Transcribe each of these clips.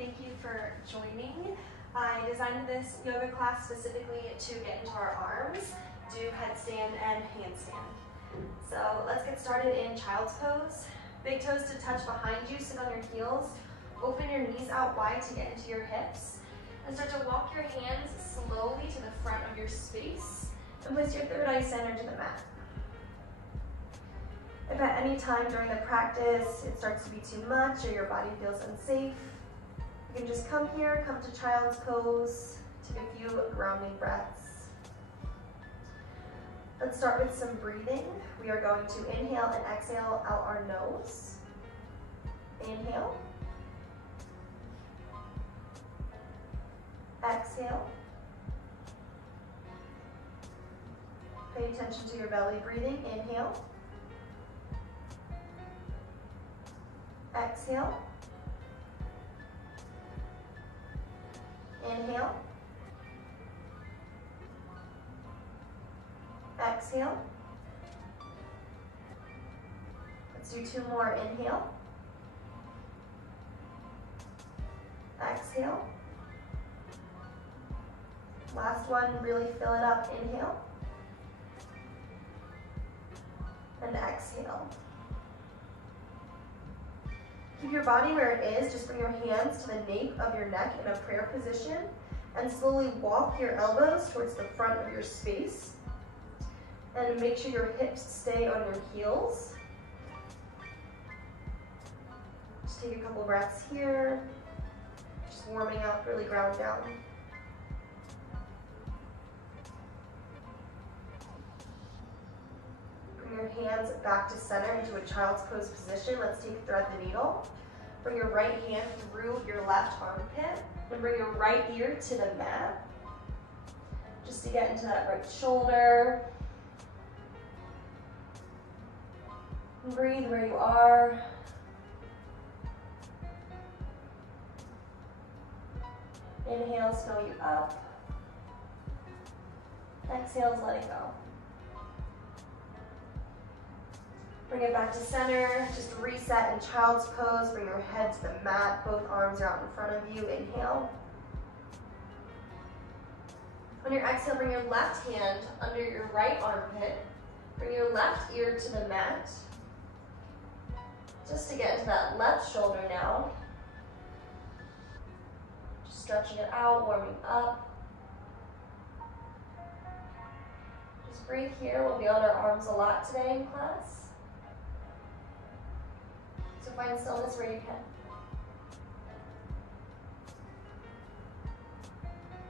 Thank you for joining. I designed this yoga class specifically to get into our arms, do headstand and handstand. So let's get started in child's pose. Big toes to touch behind you, sit on your heels. Open your knees out wide to get into your hips. And start to walk your hands slowly to the front of your space and place your third eye center to the mat. If at any time during the practice it starts to be too much or your body feels unsafe, you can just come here, come to child's pose, take a few grounding breaths. Let's start with some breathing. We are going to inhale and exhale out our nose. Inhale. Exhale. Pay attention to your belly breathing. Inhale. Exhale. Inhale. Exhale. Let's do two more. Inhale. Exhale. Last one, really fill it up. Inhale. And exhale. Keep your body where it is. Just bring your hands to the nape of your neck in a prayer position and slowly walk your elbows towards the front of your space. And make sure your hips stay on your heels. Just take a couple breaths here. Just warming up, really ground down. Bring your hands back to center into a child's pose position. Let's take thread the needle. Bring your right hand through your left armpit and bring your right ear to the mat. Just to get into that right shoulder. And breathe where you are. Inhale, snow you up. Exhale, let it go. Bring it back to center. Just reset in child's pose. Bring your head to the mat. Both arms are out in front of you. Inhale. On your exhale, bring your left hand under your right armpit. Bring your left ear to the mat. Just to get into that left shoulder now. Just stretching it out, warming up. Just breathe here. We'll be on our arms a lot today in class. So find stillness where you can.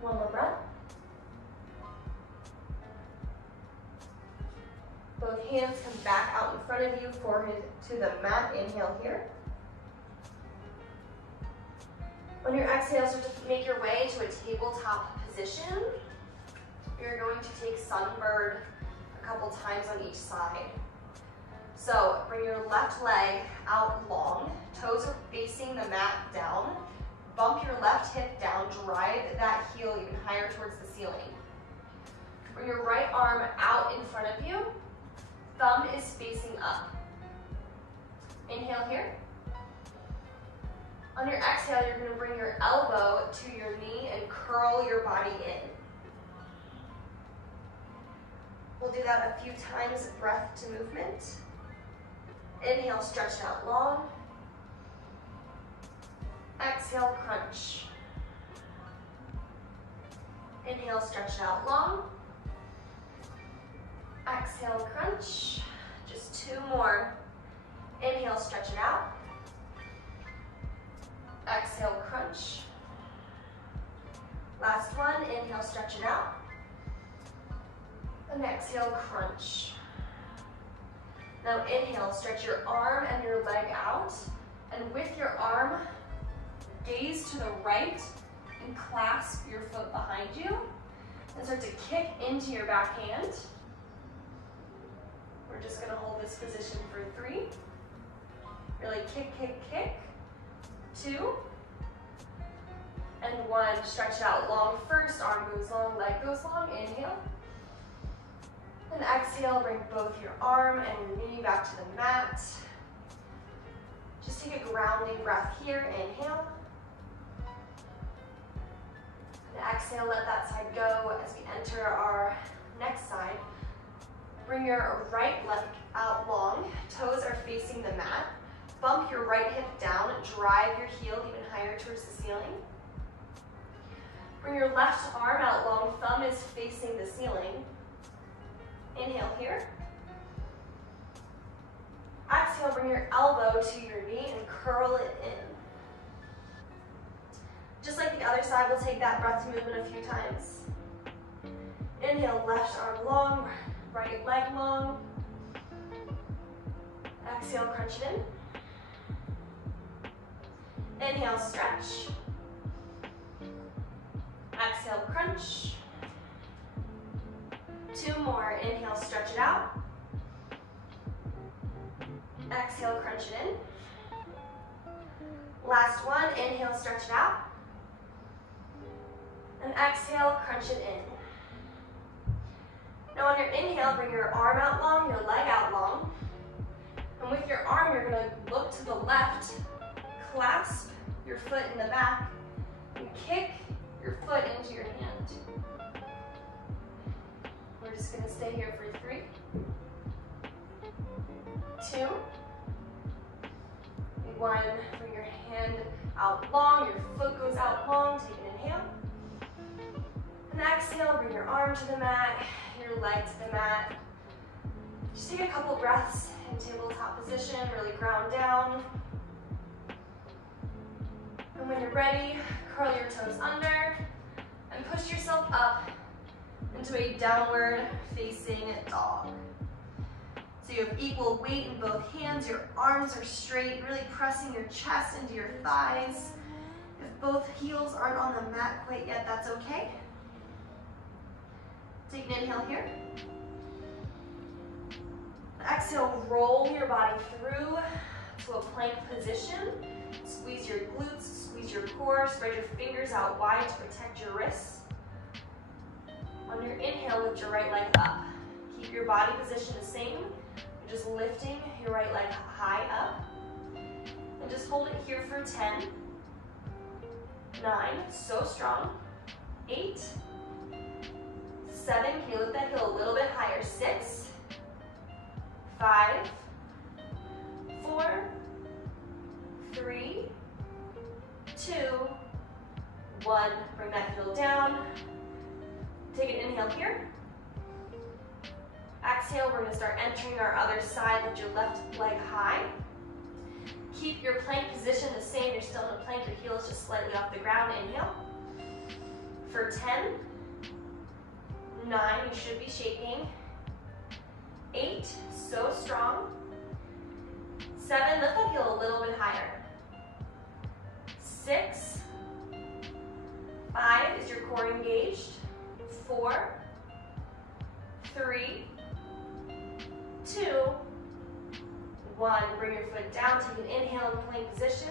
One more breath. Both hands come back out in front of you, forehead to the mat. Inhale here. On your exhale, start to make your way to a tabletop position. You're going to take sunbird a couple times on each side. So bring your left leg out long, toes are facing the mat down. Bump your left hip down, drive that heel even higher towards the ceiling. Bring your right arm out in front of you. Thumb is facing up. Inhale here. On your exhale, you're going to bring your elbow to your knee and curl your body in. We'll do that a few times, breath to movement. Inhale, stretch it out long. Exhale, crunch. Inhale, stretch it out long. Exhale, crunch. Just two more. Inhale, stretch it out. Exhale, crunch. Last one, inhale, stretch it out. And exhale, crunch. Now inhale, stretch your arm and your leg out. And with your arm, gaze to the right and clasp your foot behind you. And start to kick into your back hand. We're just gonna hold this position for 3. Really kick, kick, kick. 2. And 1, stretch it out long first, arm goes long, leg goes long, inhale. And exhale, bring both your arm and your knee back to the mat. Just take a grounding breath here, inhale. exhale, let that side go as we enter our next side. Bring your right leg out long, toes are facing the mat. Bump your right hip down, drive your heel even higher towards the ceiling. Bring your left arm out long, thumb is facing the ceiling. Inhale here. Exhale, bring your elbow to your knee and curl it in. Just like the other side, we'll take that breath movement a few times. Inhale, left arm long, right leg long. Exhale, crunch it in. Inhale, stretch. Exhale, crunch. 2 more. Inhale, stretch it out. Exhale, crunch it in. Last one. Inhale, stretch it out. And exhale, crunch it in. Now on your inhale, bring your arm out long, your leg out long. And with your arm, you're going to look to the left, clasp your foot in the back, and kick your foot into your hand. We're just going to stay here for 3, 2, 1. Bring your hand out long, your foot goes out long, take an inhale. And exhale, bring your arm to the mat, your leg to the mat. Just take a couple breaths in tabletop position, really ground down. And when you're ready, curl your toes under and push yourself up into a downward facing dog. So you have equal weight in both hands, your arms are straight, really pressing your chest into your thighs. If both heels aren't on the mat quite yet, that's okay. Take an inhale here. Exhale, roll your body through to a plank position. Squeeze your glutes, squeeze your core, spread your fingers out wide to protect your wrists. On your inhale, lift your right leg up. Keep your body position the same. You're just lifting your right leg high up. And just hold it here for 10, 9, so strong, 8, 7, can you lift that heel a little bit higher, 6, 5, 4, 3, 2, 1. Bring that heel down. Take an inhale here. Exhale, we're going to start entering our other side. Lift your left leg high. Keep your plank position the same. You're still in a plank. Your heel is just slightly off the ground. Inhale. For 10, 9, you should be shaking. 8, so strong. 7, lift that heel a little bit higher. 6, 5, is your core engaged? 4, 3, 2, 1. Bring your foot down, take an inhale in plank position.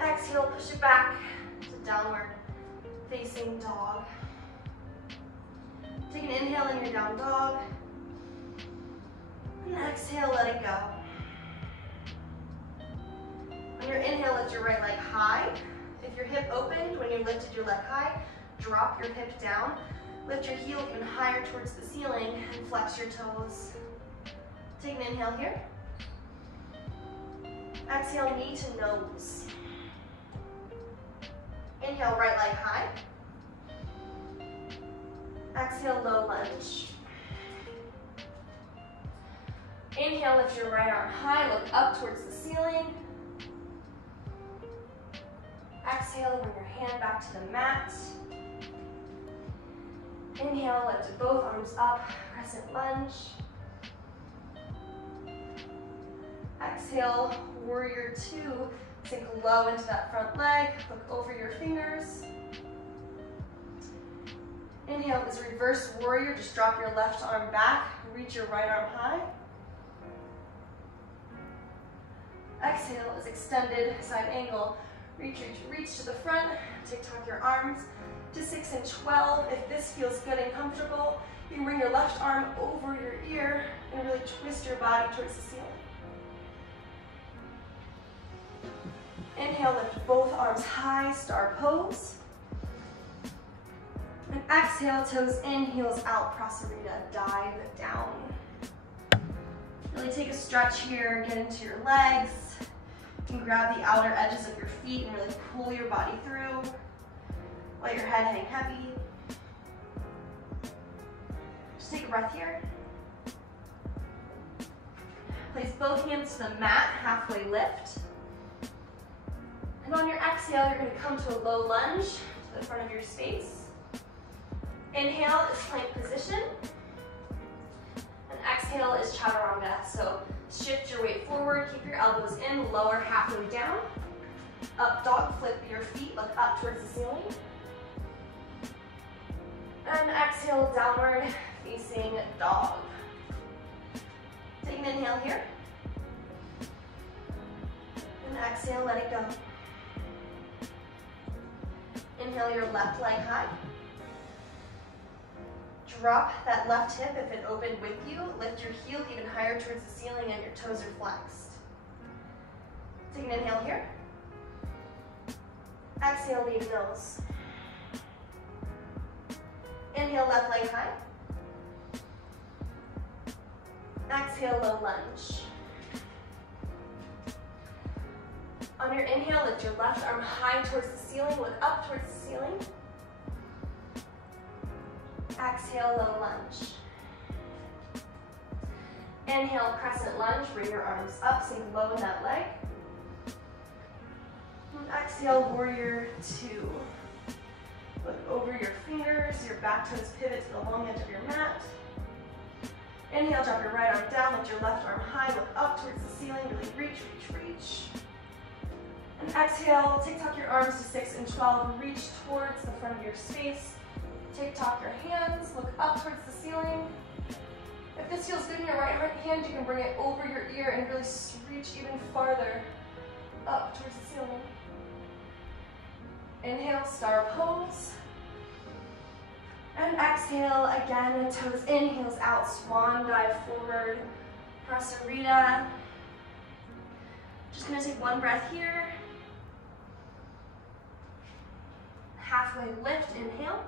Exhale, push it back to downward facing dog. Take an inhale in your down dog. And exhale, let it go. On your inhale, lift your right leg high. If your hip opened when you lifted your leg high, drop your hip down. Lift your heel even higher towards the ceiling and flex your toes. Take an inhale here. Exhale, knee to nose. Inhale, right leg high. Exhale, low lunge. Inhale, lift your right arm high, look up towards the ceiling. Exhale, bring your hand back to the mat. Inhale, lift both arms up, crescent lunge. Exhale, warrior 2, sink low into that front leg, look over your fingers. Inhale is reverse warrior, just drop your left arm back, reach your right arm high. Exhale is extended side angle, reach to the front, tuck your arms to 6 and 12. If this feels good and comfortable, you can bring your left arm over your ear and really twist your body towards the ceiling. Inhale, lift both arms high, star pose. Exhale, toes in, heels out, prasarita, dive down. Really take a stretch here, get into your legs. You can grab the outer edges of your feet and really pull your body through. Let your head hang heavy. Just take a breath here. Place both hands to the mat, halfway lift. And on your exhale, you're going to come to a low lunge to the front of your space. Inhale is plank position. And exhale is chaturanga. So shift your weight forward, keep your elbows in, lower halfway down. Up dog, flip your feet, look up towards the ceiling. And exhale, downward facing dog. Take an inhale here. And exhale, let it go. Inhale your left leg high. Drop that left hip if it opened with you. Lift your heel even higher towards the ceiling and your toes are flexed. Take an inhale here. Exhale, knee to nose. Inhale, left leg high. Exhale, low lunge. On your inhale, lift your left arm high towards the ceiling, look up towards the ceiling. Exhale, low lunge. Inhale, crescent lunge, bring your arms up, sink low in that leg. And exhale, warrior two. Look over your fingers, your back toes pivot to the long edge of your mat. Inhale, drop your right arm down, lift your left arm high, look up towards the ceiling, really reach, reach, reach. And exhale, tick-tock your arms to 6 and 12, reach towards the front of your space. Tick-tock your hands, look up towards the ceiling. If this feels good in your right hand, you can bring it over your ear and really reach even farther up towards the ceiling. Inhale, star pose. And exhale, again, toes in, heels out, swan dive forward, prasarita. Just gonna take one breath here. Halfway lift, inhale.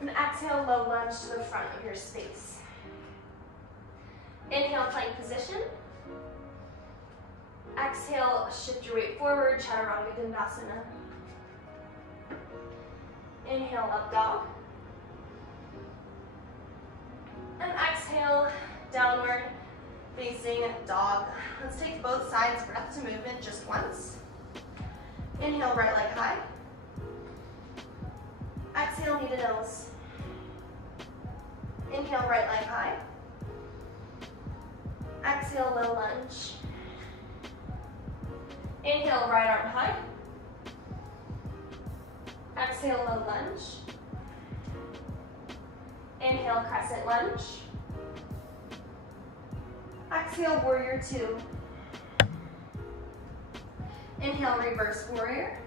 And exhale, low lunge to the front of your space. Inhale, plank position. Exhale, shift your weight forward, chaturanga dandasana. Inhale, up dog. And exhale, downward facing dog. Let's take both sides, breath to movement just once. Inhale, right leg high. Exhale, knee to nose. Inhale, right leg high. Exhale, low lunge. Inhale, right arm high. Exhale, low lunge. Inhale, crescent lunge. Exhale, warrior two. Inhale, reverse warrior.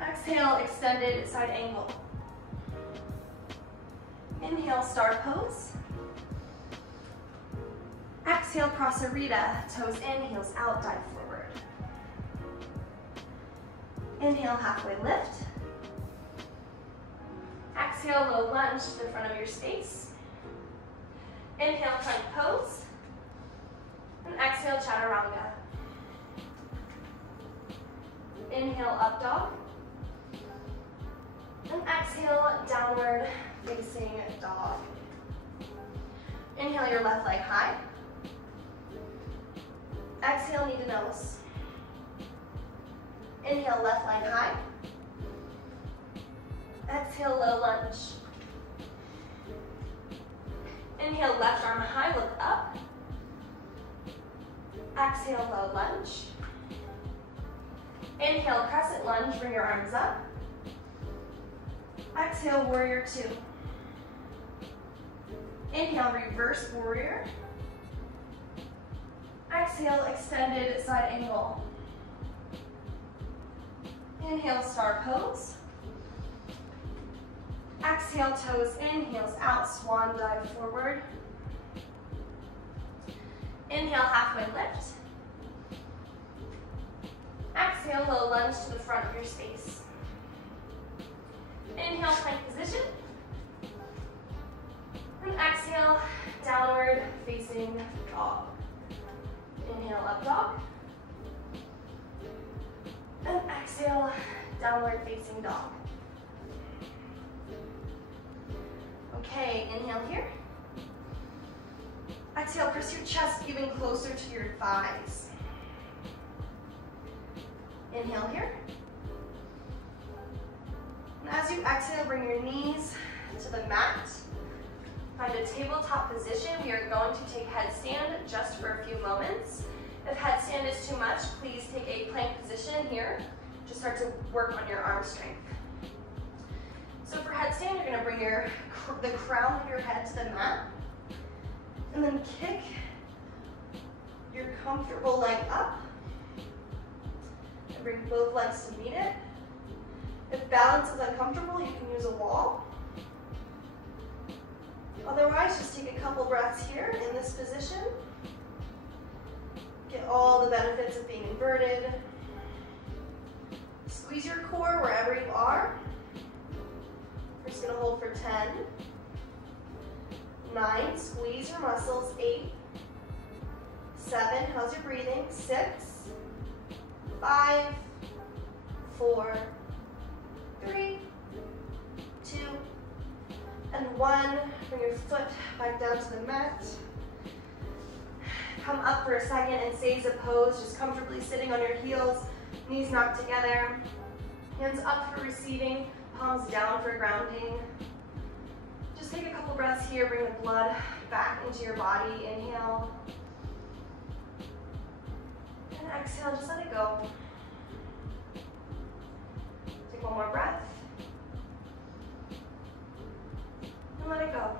Exhale, extended side angle. Inhale, star pose. Exhale, prasarita, toes in, heels out, dive forward. Inhale, halfway lift. Exhale, low lunge to the front of your space. Inhale, plank pose. And exhale, chaturanga. Inhale, up dog. And exhale, downward facing dog. Inhale your left leg high. Exhale, knee to nose. Inhale, left leg high. Exhale, low lunge. Inhale, left arm high, look up. Exhale, low lunge. Inhale, crescent lunge, bring your arms up. Exhale, warrior two. Inhale, reverse warrior. Exhale, extended side angle. Inhale, star pose. Exhale, toes in, heels out, swan dive forward. Inhale, halfway lift. Exhale, low lunge to the front of your space. Inhale, plank position. And exhale, downward facing dog. Inhale, up dog. And exhale, downward facing dog. Okay, inhale here. Exhale, press your chest even closer to your thighs. Inhale here. And as you exhale, bring your knees to the mat. Find a tabletop position. We are going to take headstand just for a few moments. If headstand is too much, please take a plank position here. Just start to work on your arm strength. So for headstand, you're going to bring the crown of your head to the mat. And then kick your comfortable leg up. And bring both legs to meet it. If balance is uncomfortable, you can use a wall. Otherwise, just take a couple breaths here in this position. Get all the benefits of being inverted. Squeeze your core wherever you are. We're just going to hold for 10, 9, squeeze your muscles, 8, 7, how's your breathing, 6, 5, 4, 3, 2, and 1. Bring your foot back down to the mat. Come up for a second and seize a pose, just comfortably sitting on your heels, knees knocked together, hands up for receiving, palms down for grounding. Just take a couple breaths here, bring the blood back into your body. Inhale. And exhale, just let it go. Take one more breath. And let it go.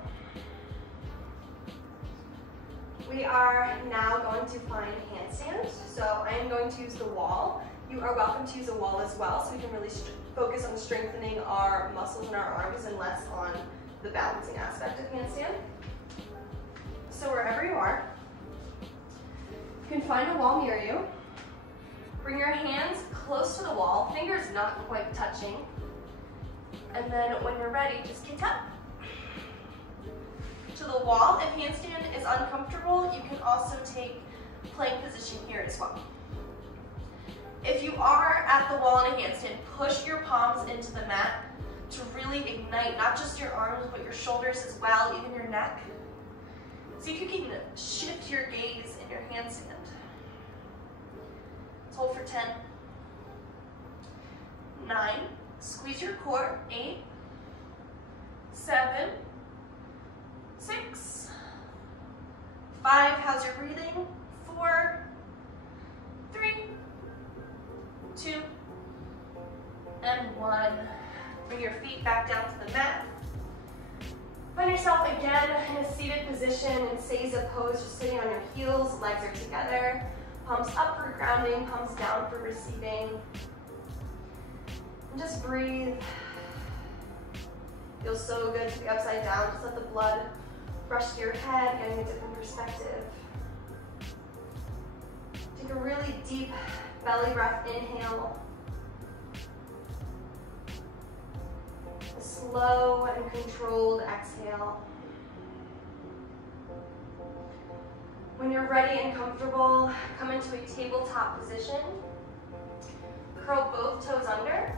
We are now going to find handstand. So I am going to use the wall. You are welcome to use a wall as well, so we can really focus on strengthening our muscles in our arms and less on the balancing aspect of handstand. So wherever you are, you can find a wall near you. Bring your hands close to the wall, fingers not quite touching. And then when you're ready, just kick up to the wall. If handstand is uncomfortable, you can also take plank position here as well. If you are at the wall in a handstand, push your palms into the mat to really ignite not just your arms, but your shoulders as well, even your neck. See if you can shift your gaze in your handstand. Let's hold for 10, 9, squeeze your core, 8, 7, 6, 5, how's your breathing, 4, 3, 2, and 1. Bring your feet back down to the mat. Find yourself again in a seated position in seiza pose, just sitting on your heels, legs are together, palms up for grounding, palms down for receiving. And just breathe. Feels so good to be upside down. Just let the blood rush to your head, getting a different perspective. Take a really deep belly breath, inhale. A slow and controlled exhale. When you're ready and comfortable, come into a tabletop position. Curl both toes under.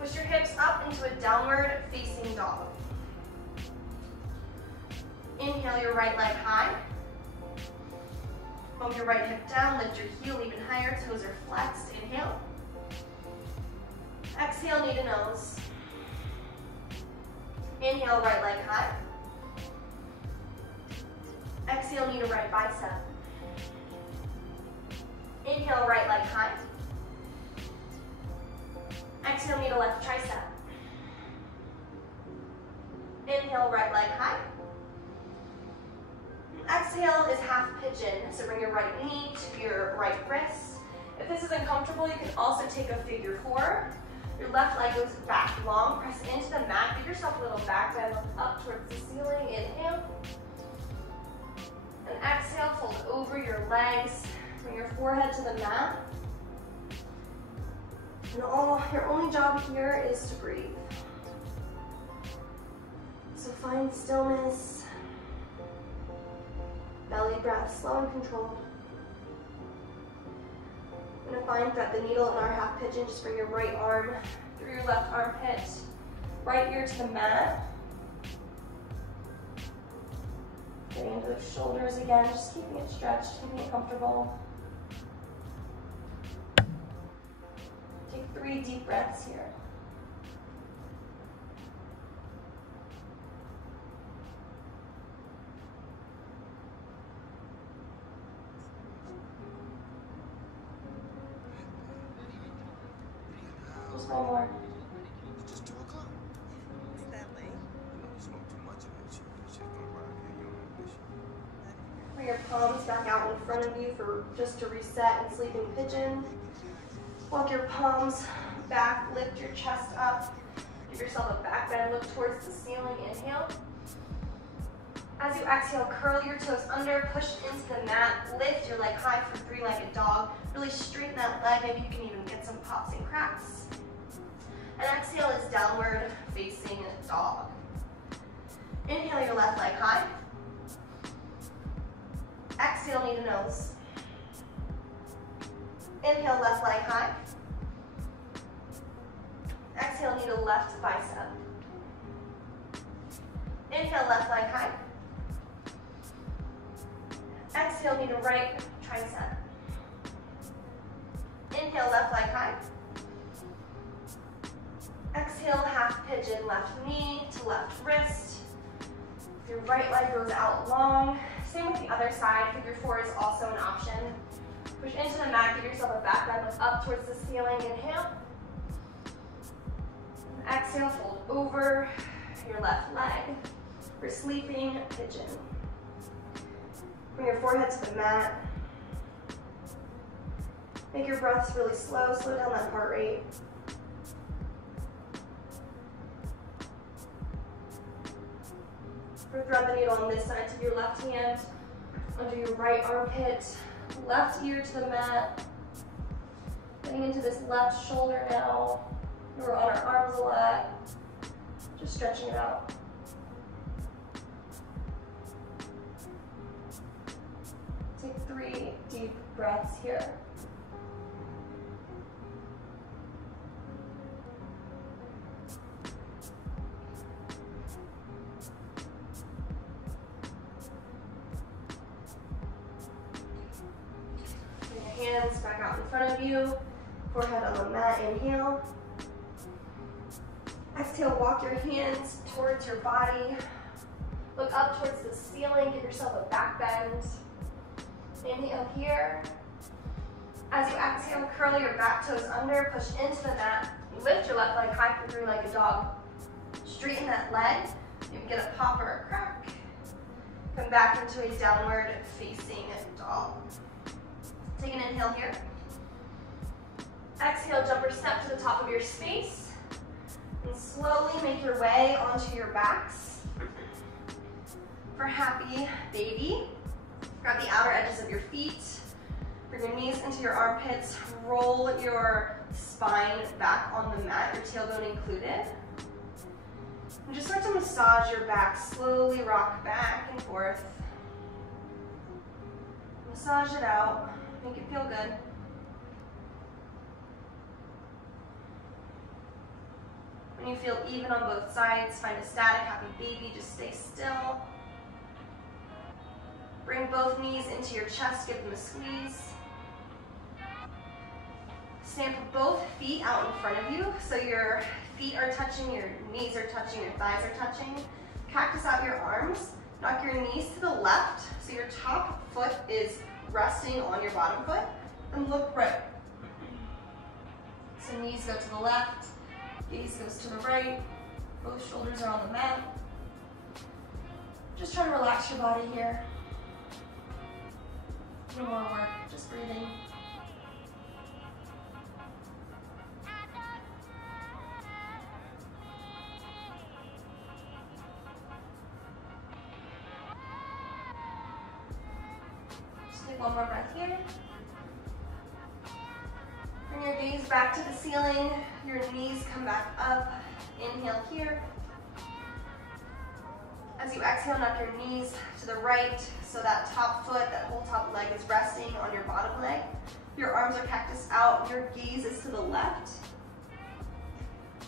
Push your hips up into a downward facing dog. Inhale your right leg high. Bump your right hip down, lift your heel even higher, toes are flexed. Inhale. Exhale, knee to nose. Inhale, right leg high. Exhale, knee to right bicep. Inhale, right leg high. Exhale, knee to left tricep. Inhale, right leg high. Exhale is half pigeon, so bring your right knee to your right wrist. If this is uncomfortable, you can also take a figure 4. Your left leg goes back long, press into the mat, give yourself a little back bend, look up towards the ceiling, inhale. And exhale, fold over your legs, bring your forehead to the mat. And your only job here is to breathe. So find stillness, belly breath, slow and controlled. I'm going to find thread the needle in our half pigeon. Just bring your right arm through your left armpit, right ear to the mat. Getting into the shoulders again, just keeping it stretched, keeping it comfortable. Take 3 deep breaths here. Just one more. It's just 2 o'clock. Is that late? You know, you smoke too much of that shit. That shit gonna ride here. You don't know this shit. Bring your palms back out in front of you for just to reset and sleeping pigeon. Walk your palms back, lift your chest up. Give yourself a back bend, look towards the ceiling, inhale. As you exhale, curl your toes under, push into the mat, lift your leg high for 3-legged dog. Really straighten that leg, maybe you can even get some pops and cracks. And exhale is downward facing dog. Inhale your left leg high. Exhale, knee to nose. Inhale, left leg high. Exhale, knee to left bicep. Inhale, left leg high. Exhale, knee to right tricep. Inhale, left leg high. Exhale, half pigeon, left knee to left wrist. Your right leg goes out long. Same with the other side. Figure 4 is also an option. Push into the mat, give yourself a back bend, look up towards the ceiling, inhale. Exhale, fold over your left leg for sleeping pigeon. Bring your forehead to the mat. Make your breaths really slow, slow down that heart rate. Thread the needle on this side to your left hand, under your right armpit, left ear to the mat. Getting into this left shoulder now. We're on our arms a lot. Just stretching it out. Take 3 deep breaths here. Hands back out in front of you, forehead on the mat, inhale. Exhale, walk your hands towards your body. Look up towards the ceiling, give yourself a back bend. Inhale here. As you exhale, curl your back toes under, push into the mat. Lift your left leg high for 3-legged dog. Straighten that leg. You can get a pop or a crack. Come back into a downward facing dog. Take an inhale here. Exhale, jumper step to the top of your space. And slowly make your way onto your backs. For happy baby, grab the outer edges of your feet. Bring your knees into your armpits. Roll your spine back on the mat, your tailbone included. And just start to massage your back. Slowly rock back and forth. Massage it out. Make it feel good. When you feel even on both sides, find a static, happy baby, just stay still. Bring both knees into your chest, give them a squeeze. Stamp both feet out in front of you, so your feet are touching, your knees are touching, your thighs are touching. Cactus out your arms, knock your knees to the left, so your top foot is resting on your bottom foot, and look right. So knees go to the left, gaze goes to the right, both shoulders are on the mat. Just try to relax your body here. No more work, just breathing. Take one more breath here. Bring your gaze back to the ceiling. Your knees come back up. Inhale here. As you exhale, knock your knees to the right so that top foot, that whole top leg is resting on your bottom leg. Your arms are cactus out, your gaze is to the left.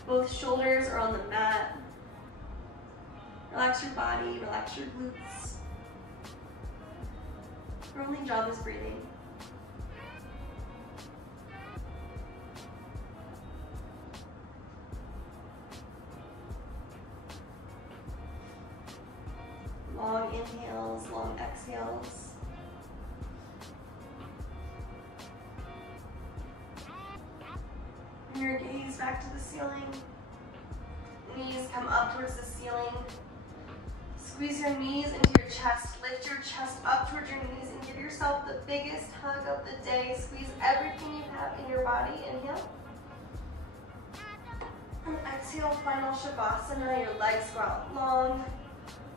Both shoulders are on the mat. Relax your body, relax your glutes. Your only job is breathing. Long inhales, long exhales. Bring your gaze back to the ceiling. Knees come up towards the ceiling. Squeeze your knees into your chest. Lift your chest up towards your knees and give yourself the biggest hug of the day. Squeeze everything you have in your body. Inhale. And exhale, final Shavasana. Your legs go out long.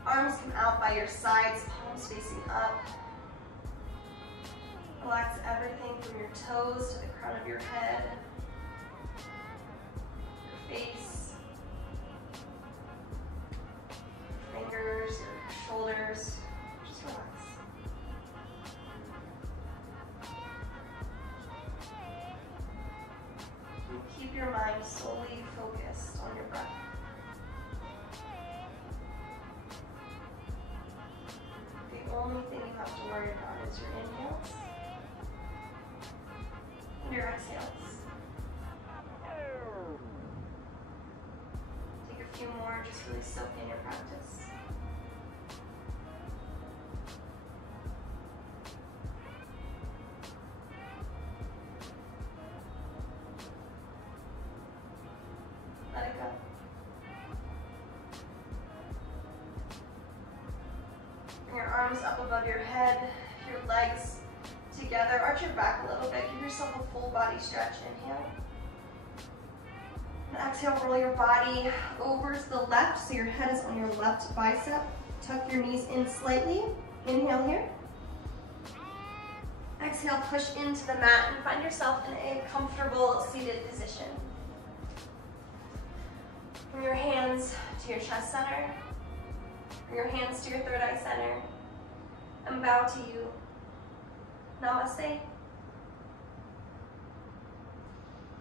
Arms come out by your sides, palms facing up. Relax everything from your toes to the crown of your head, your face, fingers, your shoulders. Just relax. And keep your mind solely focused on your breath. The only thing you have to worry about is your inhales and your exhales. Take a few more, just really soak in your practice. Let it go. Bring your arms up above your head, your legs together. Arch your back a little bit. Give yourself a full body stretch. Inhale. And exhale, roll your body over to the left so your head is on your left bicep. Tuck your knees in slightly. Inhale here. Exhale, push into the mat and find yourself in a comfortable seated position. Bring your hands to your chest center. Bring your hands to your third eye center and bow to you. Namaste.